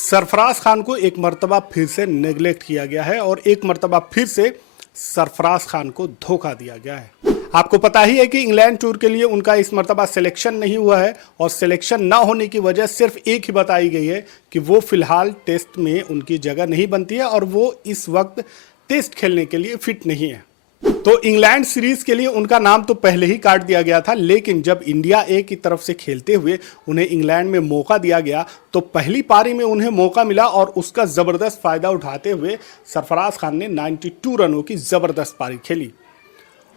सरफराज खान को एक मर्तबा फिर से नेग्लेक्ट किया गया है और एक मर्तबा फिर से सरफराज खान को धोखा दिया गया है। आपको पता ही है कि इंग्लैंड टूर के लिए उनका इस मर्तबा सिलेक्शन नहीं हुआ है और सिलेक्शन ना होने की वजह सिर्फ एक ही बताई गई है कि वो फिलहाल टेस्ट में उनकी जगह नहीं बनती है और वो इस वक्त टेस्ट खेलने के लिए फिट नहीं है। तो इंग्लैंड सीरीज के लिए उनका नाम तो पहले ही काट दिया गया था, लेकिन जब इंडिया ए की तरफ से खेलते हुए उन्हें इंग्लैंड में मौका दिया गया तो पहली पारी में उन्हें मौका मिला और उसका जबरदस्त फायदा उठाते हुए सरफराज खान ने 92 रनों की जबरदस्त पारी खेली।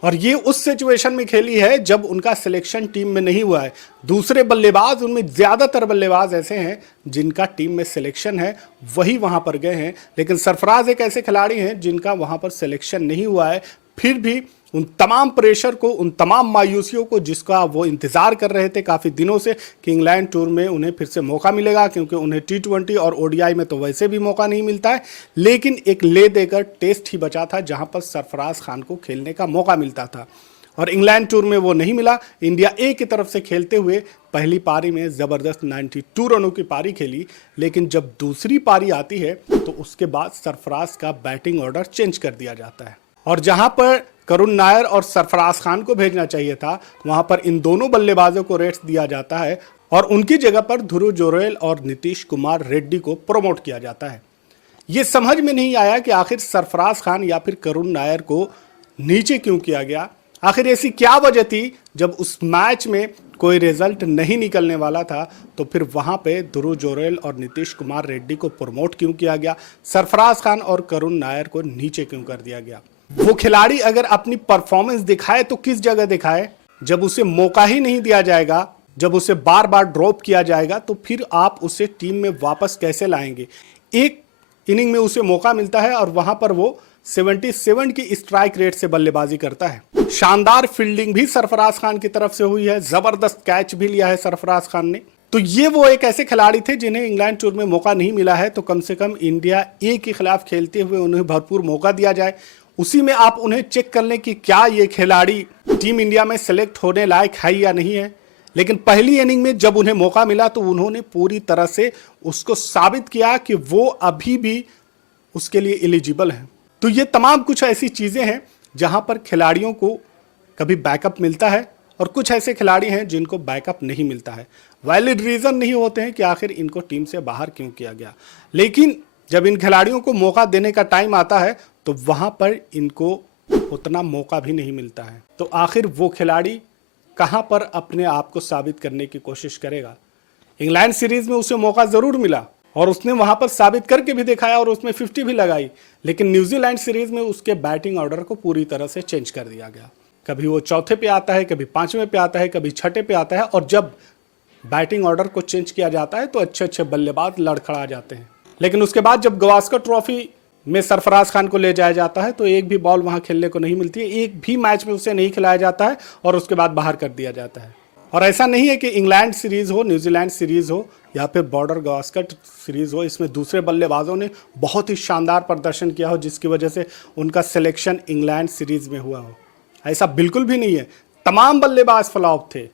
और ये उस सिचुएशन में खेली है जब उनका सिलेक्शन टीम में नहीं हुआ है। दूसरे बल्लेबाज, उनमें ज्यादातर बल्लेबाज ऐसे हैं जिनका टीम में सिलेक्शन है, वही वहां पर गए हैं, लेकिन सरफराज एक ऐसे खिलाड़ी हैं जिनका वहां पर सिलेक्शन नहीं हुआ है। फिर भी उन तमाम प्रेशर को, उन तमाम मायूसियों को जिसका वो इंतजार कर रहे थे काफी दिनों से कि इंग्लैंड टूर में उन्हें फिर से मौका मिलेगा, क्योंकि उन्हें T20 और ODI में तो वैसे भी मौका नहीं मिलता है, लेकिन एक ले देकर टेस्ट ही बचा था जहां पर सरफराज खान को खेलने का मौका मिलता था और इंग्लैंड टूर में वो नहीं मिला। इंडिया ए की तरफ से खेलते हुए पहली पारी में जबरदस्त 92 रनों की पारी खेली, लेकिन जब दूसरी पारी आती है तो उसके बाद सरफराज का बैटिंग ऑर्डर चेंज कर दिया जाता है और जहां पर करुण नायर और सरफराज खान को भेजना चाहिए था वहां पर इन दोनों बल्लेबाजों को रेस्ट दिया जाता है और उनकी जगह पर ध्रुव जुरैल और नीतीश कुमार रेड्डी को प्रमोट किया जाता है। ये समझ में नहीं आया कि आखिर सरफराज खान या फिर करुण नायर को नीचे क्यों किया गया। आखिर ऐसी क्या वजह थी जब उस मैच में कोई रिजल्ट नहीं निकलने वाला था तो फिर वहां पे ध्रुव जुरैल और नीतीश कुमार रेड्डी को प्रमोट क्यों किया गया, सरफराज खान और करुण नायर को नीचे क्यों कर दिया गया। वो खिलाड़ी अगर अपनी परफॉर्मेंस दिखाए तो किस जगह दिखाए, जब उसे मौका ही नहीं दिया जाएगा, जब उसे बार बार ड्रॉप किया जाएगा तो फिर आप उसे टीम में वापस कैसे लाएंगे। एक इनिंग में उसे मौका मिलता है और वहां पर वो 77 की स्ट्राइक रेट से बल्लेबाजी करता है। शानदार फील्डिंग भी सरफराज खान की तरफ से हुई है, जबरदस्त कैच भी लिया है सरफराज खान ने। तो ये वो एक ऐसे खिलाड़ी थे जिन्हें इंग्लैंड टूर में मौका नहीं मिला है, तो कम से कम इंडिया ए के खिलाफ खेलते हुए उन्हें भरपूर मौका दिया जाए। उसी में आप उन्हें चेक कर लें कि क्या ये खिलाड़ी टीम इंडिया में सेलेक्ट होने लायक है या नहीं है। लेकिन पहली इनिंग में जब उन्हें मौका मिला तो उन्होंने पूरी तरह से उसको साबित किया कि वो अभी भी उसके लिए एलिजिबल है। तो ये तमाम कुछ ऐसी चीजें हैं जहां पर खिलाड़ियों को कभी बैकअप मिलता है और कुछ ऐसे खिलाड़ी हैं जिनको बैकअप नहीं मिलता है। वैलिड रीजन नहीं होते हैं कि आखिर इनको टीम से बाहर क्यों किया गया, लेकिन जब इन खिलाड़ियों को मौका देने का टाइम आता है तो वहां पर इनको उतना मौका भी नहीं मिलता है। तो आखिर वो खिलाड़ी कहां पर अपने आप को साबित करने की कोशिश करेगा। इंग्लैंड सीरीज में उसे मौका जरूर मिला और उसने वहां पर साबित करके भी दिखाया और उसमें 50 भी लगाई, लेकिन न्यूजीलैंड सीरीज में उसके बैटिंग ऑर्डर को पूरी तरह से चेंज कर दिया गया। कभी वो चौथे पे आता है, कभी पांचवें पे आता है, कभी छठे पे आता है और जब बैटिंग ऑर्डर को चेंज किया जाता है तो अच्छे अच्छे बल्लेबाज लड़खड़ा जाते हैं। लेकिन उसके बाद जब गावस्कर ट्रॉफी में सरफराज खान को ले जाया जाता है तो एक भी बॉल वहां खेलने को नहीं मिलती है, एक भी मैच में उसे नहीं खिलाया जाता है और उसके बाद बाहर कर दिया जाता है। और ऐसा नहीं है कि इंग्लैंड सीरीज हो, न्यूजीलैंड सीरीज हो या फिर बॉर्डर गावस्कर सीरीज हो, इसमें दूसरे बल्लेबाजों ने बहुत ही शानदार प्रदर्शन किया हो जिसकी वजह से उनका सिलेक्शन इंग्लैंड सीरीज में हुआ हो। ऐसा बिल्कुल भी नहीं है। तमाम बल्लेबाज फ्लॉप थे,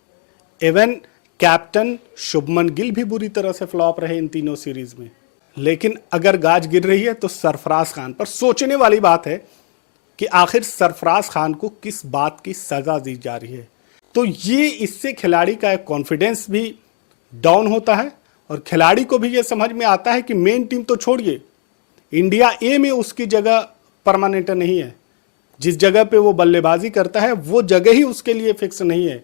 इवन कैप्टन शुभमन गिल भी बुरी तरह से फ्लॉप रहे इन तीनों सीरीज में। लेकिन अगर गाज गिर रही है तो सरफराज खान पर। सोचने वाली बात है कि आखिर सरफराज खान को किस बात की सजा दी जा रही है। तो ये इससे खिलाड़ी का एक कॉन्फिडेंस भी डाउन होता है और खिलाड़ी को भी ये समझ में आता है कि मेन टीम तो छोड़िए, इंडिया ए में उसकी जगह परमानेंट नहीं है। जिस जगह पे वो बल्लेबाजी करता है वो जगह ही उसके लिए फिक्स नहीं है।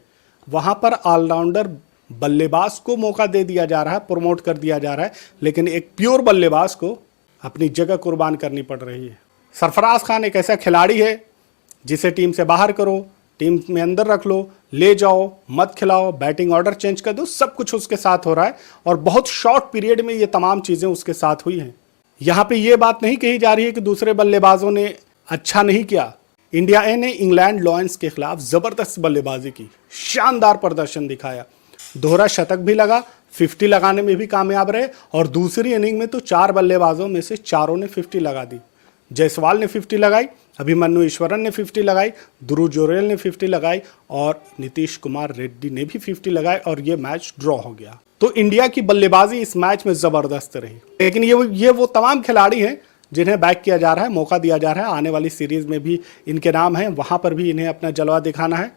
वहां पर ऑलराउंडर बल्लेबाज को मौका दे दिया जा रहा है, प्रमोट कर दिया जा रहा है, लेकिन एक प्योर बल्लेबाज को अपनी जगह कुर्बान करनी पड़ रही है। सरफराज खान एक ऐसा खिलाड़ी है जिसे टीम से बाहर करो, टीम में अंदर रख लो, ले जाओ, मत खिलाओ, बैटिंग ऑर्डर चेंज कर दो, सब कुछ उसके साथ हो रहा है और बहुत शॉर्ट पीरियड में ये तमाम चीजें उसके साथ हुई हैं। यहां पे ये बात नहीं कही जा रही है कि दूसरे बल्लेबाजों ने अच्छा नहीं किया। इंडिया ए ने इंग्लैंड लॉयंस के खिलाफ जबरदस्त बल्लेबाजी की, शानदार प्रदर्शन दिखाया, दोहरा शतक भी लगा, 50 लगाने में भी कामयाब रहे और दूसरी इनिंग में तो 4 बल्लेबाजों में से चारों ने 50 लगा दी। जायसवाल ने 50 लगाई अभिमन्यु ईश्वरन ने 50 लगाई, ध्रुव जुरेल ने 50 लगाई और नीतीश कुमार रेड्डी ने भी 50 लगाई और ये मैच ड्रॉ हो गया। तो इंडिया की बल्लेबाजी इस मैच में जबरदस्त रही। लेकिन ये वो तमाम खिलाड़ी हैं जिन्हें बैक किया जा रहा है, मौका दिया जा रहा है। आने वाली सीरीज में भी इनके नाम हैं, वहां पर भी इन्हें अपना जलवा दिखाना है।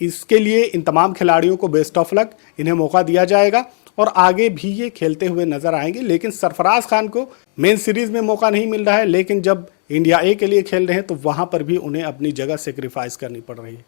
इसके लिए इन तमाम खिलाड़ियों को बेस्ट ऑफ लक, इन्हें मौका दिया जाएगा और आगे भी ये खेलते हुए नजर आएंगे। लेकिन सरफराज खान को मेन सीरीज में मौका नहीं मिल रहा है, लेकिन जब इंडिया ए के लिए खेल रहे हैं तो वहां पर भी उन्हें अपनी जगह सेक्रीफाइस करनी पड़ रही है।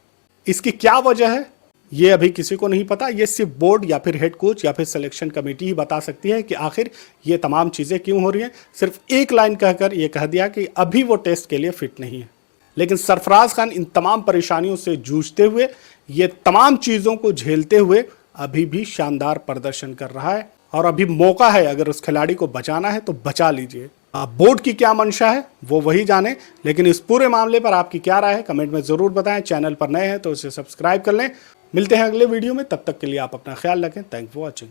इसकी क्या वजह है ये अभी किसी को नहीं पता। ये सिर्फ बोर्ड या फिर हेड कोच या फिर सिलेक्शन कमेटी ही बता सकती है कि आखिर ये तमाम चीज़ें क्यों हो रही हैं। सिर्फ एक लाइन कहकर ये कह दिया कि अभी वो टेस्ट के लिए फिट नहीं है। लेकिन सरफराज खान इन तमाम परेशानियों से जूझते हुए, ये तमाम चीज़ों को झेलते हुए अभी भी शानदार प्रदर्शन कर रहा है और अभी मौका है, अगर उस खिलाड़ी को बचाना है तो बचा लीजिए। बोर्ड की क्या मंशा है वो वही जाने, लेकिन इस पूरे मामले पर आपकी क्या राय है कमेंट में जरूर बताएं। चैनल पर नए हैं तो इसे सब्सक्राइब कर लें। मिलते हैं अगले वीडियो में, तब तक के लिए आप अपना ख्याल रखें। Thank for watching.